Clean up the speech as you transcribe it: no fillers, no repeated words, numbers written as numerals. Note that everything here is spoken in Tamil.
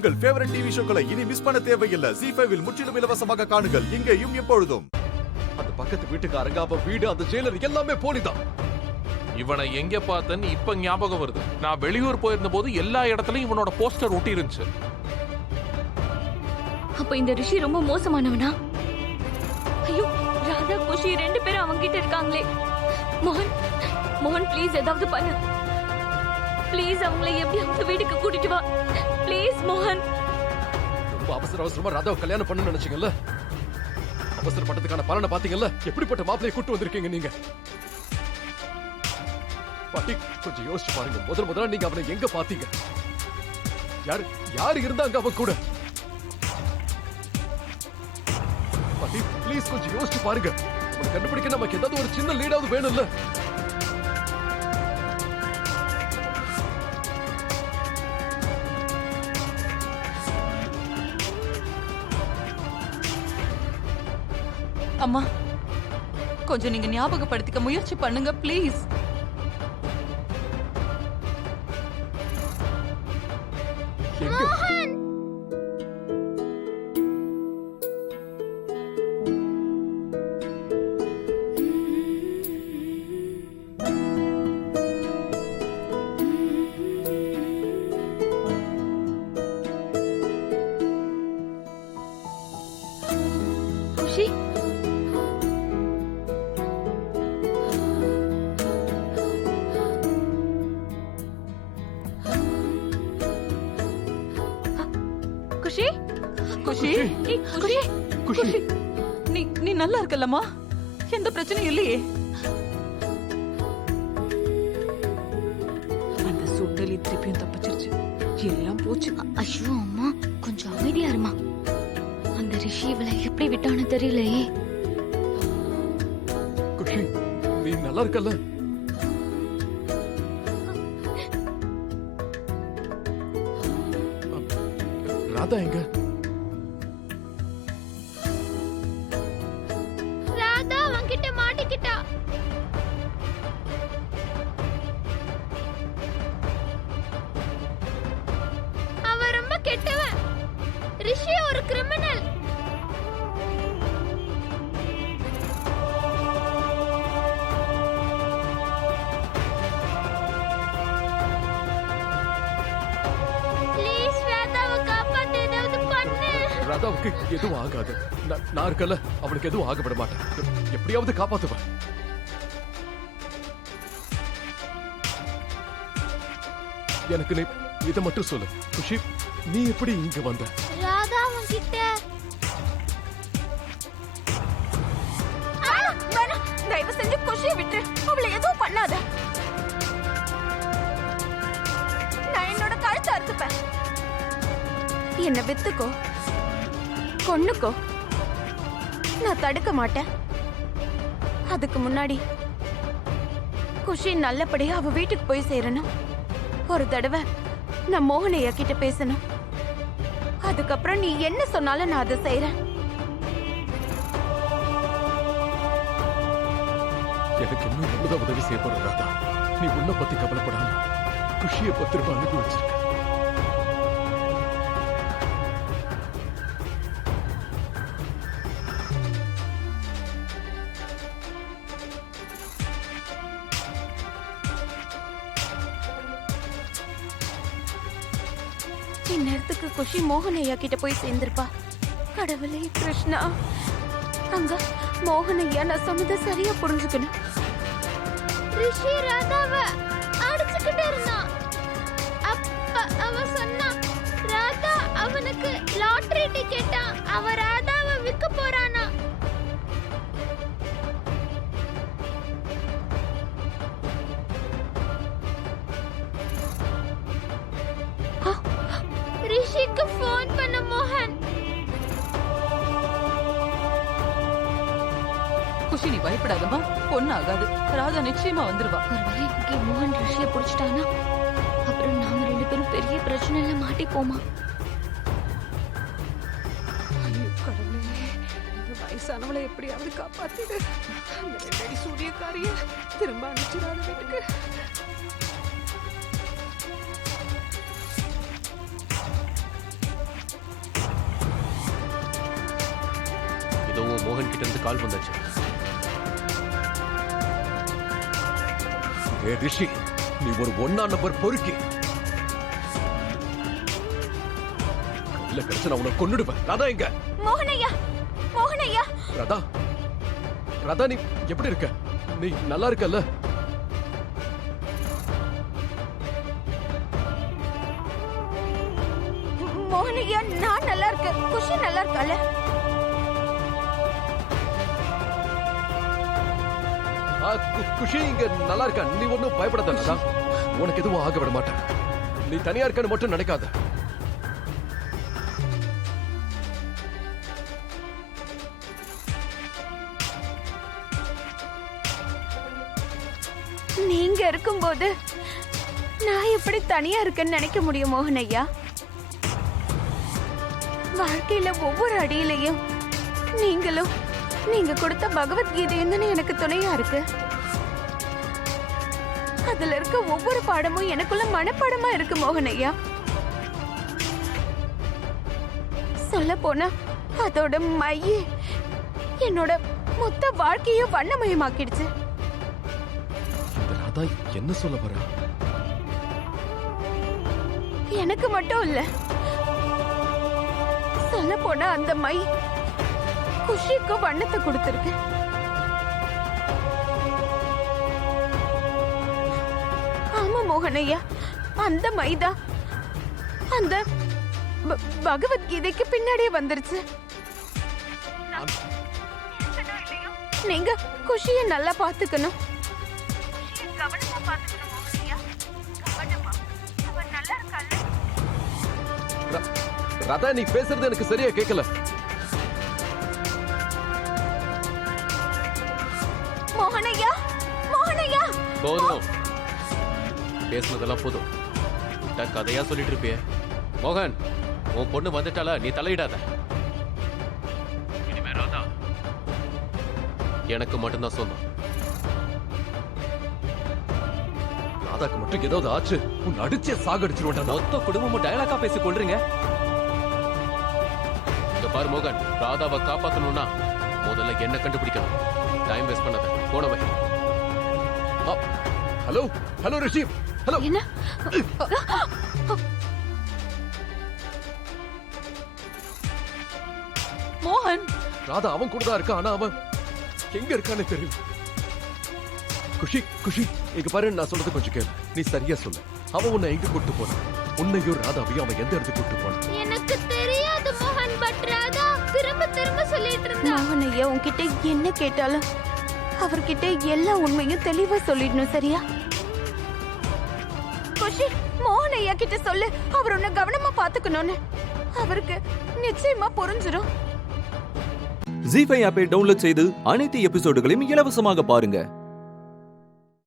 உங்கள் ஃபேவரட் டிவி ஷோக்களை இனி மிஸ் பண்ண தேவையில்லை. ZEE5 இல் முற்றிலும் இலவசமாக காணுங்கள். இங்கேயும் எப்பொழுதும். அந்த பக்கத்து வீட்டுக்காரங்க, அவன் வீடு, அந்த ஜெயிலர் எல்லாமே போலிதான். இவனை எங்க பார்த்தேன்னு இப்ப ஞாபகம் வருது. நான் வெளியூர் போயிருந்த போது எல்லா இடத்துலயும் இவனோட போஸ்டர் ஒட்டி இருந்துச்சு. அப்ப இந்த ரிஷி ரொம்ப மோசமானவனா? ஐயோ, ராதா குஷி 2 பேரும் அவங்க கிட்ட இருக்காங்களே. மோகன், மோகன் ப்ளீஸ் ஏதாவது பண்ணு. ப்ளீஸ் அவங்களை எப்படியாவது வீட்டுக்கு கூட்டிட்டு வா. ப்ளீஸ் மோகன். ரொம்ப அவசரமா ராதாவை கல்யாணம் பண்ண நினைச்சீங்கல்ல? அவசரப்பட்டதுக்கான பலனை பாத்தீங்கல்ல? எப்படிப்பட்ட மாப்பிளையை கூட்டு வந்திருக்கீங்க நீங்க? பாட்டி, கொஞ்சம் யோசிச்சு பாருங்க. முதல்ல நீங்க அவனை எங்க பாத்தீங்க? யாரு இருந்தாங்க அவன் கூட? பாட்டி, ப்ளீஸ் கொஞ்சம் யோசிச்சு பாருங்க. அவனை கண்டுபிடிக்க நமக்கு ஏதாவது ஒரு சின்ன லீடாவது வேணும்ல? அம்மா, கொஞ்சம் நீங்க ஞாபகப்படுத்திக்க முயற்சி பண்ணுங்க ப்ளீஸ். குஷி, குஷி, குஷி, ஏய், குஷி, குஷி, நீ நல்லா இருக்கல்லம்மா? எந்த பிரச்சனையும் இல்லையே? அந்த சுண்டலி திருப்பியும் தப்பிச்சிருச்சு. எல்லாம் போச்சு. ஐயோ அம்மா, கொஞ்சம் அமைதியா இருமா. அந்த ரிஷி இவளை எப்படி விட்டான்னு தெரியலையே. குஷி, நீ நல்லா இருக்கல்ல? ராதா எங்க? ராதா அவன்கிட்ட மாட்டிக்கிட்டா. அவன் ரொம்ப கெட்டவன். ரிஷி ஒரு கிரிமினல். ராதாவுக்கு எதுவும் ஆகாது. நான் இருக்கல, அவனுக்கு எதுவும் ஆகப்பட மாட்டேன். எப்படியாவது காப்பாத்துவேன். எனக்கு நீ இதை மட்டும் சொல்லு குஷி, நீ எப்படி இங்க வந்த? ராதா அவன்கிட்ட தயவு செஞ்சு குஷியை விட்டு அவளை எதுவும் பண்ணாத. நான் என்னோட கழுத்தை அறுத்துப்பேன். என்ன வித்துக்கோ, கொன்னுக்கோ, நான் தடுக்க மாட்டேன். அதுக்கு முன்னாடி குஷி நல்லபடியா அவ வீட்டுக்கு போய் சேரணும். ஒரு தடவை நான் மோகனையா கிட்ட பேசணும். அதுக்கப்புறம் நீ என்ன சொன்னாலும் நான் அதை செய்யறேன். எனக்கு இன்னும் எவ்வளவு உதவி செய்யப்படும் ராதா. நீ உன்னை பத்தி கவலைப்படாம குஷியை பத்திரமா அனுப்பி வச்சிருக்க. இந்நேரத்துக்கு குஷி மோகனையா கிட்ட போய் சேர்ந்திருப்பா. கடவுளே கிருஷ்ணா, அங்க மோகனையா நான் சொன்னதை சரியா புரிஞ்சுக்கணும். ரிஷி ராதாவை அடிச்சுக்கிட்டு இருந்தான். அப்ப அவ சொன்னா ராதா அவனுக்கு லாட்டரி டிக்கெட்டா, அவ ராதாவை விற்க போறானா. ரிஷிக்கு போன் பண்ண மோகன். குஷி, நீ பயப்படாதம்மா, பொண்ணு ஆகாது. ராதா நிச்சயமா வந்துருவா. ஒருவேளை இன்னைக்கு மோகன் ரிஷியை பிடிச்சிட்டானா அப்புறம் நாம 2 பேரும் பெரிய பிரச்சனையில மாட்டிப்போமா? கடவுளே, இந்த வயசானவளை எப்படியாவது காப்பாத்திடு. அந்த 2 அடி சூரியக்காரிய திரும்ப அனுப்பிச்சிடாத வீட்டுக்கு. இதுவும் மோகன் கிட்ட இருந்து கால் வந்தாச்சு. ஏ ரிஷி, நீ ஒரு 1ஆம் நம்பர் பொறுக்கி. இல்ல கிடைச்சா நான் உன்னை கொன்னுடுவேன். ராதா எங்க? மோகனையா, மோகனையா, ராதா, ராதா நீ எப்படி இருக்க? நீ நல்லா இருக்கல்ல? மோகனையா, நான் நல்லா இருக்கேன். குஷி நல்லா இருக்கால? குஷி இங்க நல்லா இருக்கா? நீ ஒன்னும் பயப்படாத ராதா. உனக்கு எதுவும் ஆக விட மாட்டேன். நீ தனியா இருக்கன்னு மட்டும் நினைக்காத. நீங்க இருக்கும்போது நான் எப்படி தனியா இருக்கேன்னு நினைக்க முடியும் மோகனையா? வாழ்க்கையில ஒவ்வொரு அடியிலையும் நீங்களும் நீங்க கொடுத்த பகவத்கீதையும் தானே எனக்கு துணையா இருக்கு. அதுல இருக்க ஒவ்வொரு பாடமும் எனக்குள்ள மனப்பாடமா இருக்கு மோகனையா. சொல்ல போனா அதோட மைய என்னோட மொத்த வாழ்க்கையும் வண்ணமயமாக்கிடுச்சு. இந்த ராதா என்ன சொல்ல வர? எனக்கு மட்டும் இல்ல, சொல்ல போனா அந்த மை குஷிக்கு வண்ணத்தை கொடுத்திருக்கு. ஆமா மோகனையா, அந்த மைதா அந்த பகவத்கீதைக்கு பின்னாடியே வந்துருச்சு. நீங்க குஷியை நல்லா பாத்துக்கணும். ராதா நீ பேசுறது எனக்கு சரியா கேட்கல. மோகனையா, மோகனையா, போதும், பேசுனதெல்லாம் போதும். விட்டா கதையா சொல்லிட்டு இருப்பிய. மோகன், உன் பொண்ணு வந்துட்டால, நீ தலையிடாத. இனிமே ராதா எனக்கு மட்டும்தான் சொந்தம். ராதாக்கு மட்டும் ஏதாவது ஆச்சு, உன் அடிச்சே சாகடிச்சிருவேன்டா. மொத்த குடும்பமும் டயலாக்கா பேசி கொள்றீங்க. இங்க பாரு மோகன், ராதாவை காப்பாத்தணும்னா முதல்ல என்ன கண்டுபிடிக்கணும். டைம் வேஸ்ட் பண்ணாத, போனவை. ஹலோ ஹலோ ரிஷி, ஹலோ. என்ன? மோகன், ராதா அவன் கூட தான் இருக்கா, ஆனா அவன் எங்க இருக்கான்னு தெரியல. குஷி குஷி, இங்க பாரு, நான் சொல்றது கொஞ்சம் கேளு. நீ சரியா சொல்லு. அவன் உன்னை எங்க கூட்டு போனான்? உன்னையும் ராதாவையும் அவன் எந்த இடத்துக்கு கூட்டு போனான்? எனக்கு தெரியாது மோகன், பட் ராதா திரும்ப திரும்ப சொல்லிட்டு இருந்தா. மோகனையா உன்கிட்ட என்ன கேட்டாலும் அவர்கிட்ட எல்லா உண்மையும் தெளிவா சொல்லிடணும், சரியா? குஷி, மோகனையா கிட்ட சொல்லு, அவர் உன்னை கவனமா பாத்துக்கணும்னு. அவருக்கு நிச்சயமா புரிஞ்சிடும். ஜீ5 ஆப்பை டவுன்லோட் செய்து அனைத்து எபிசோடுகளையும் இலவசமாக பாருங்க.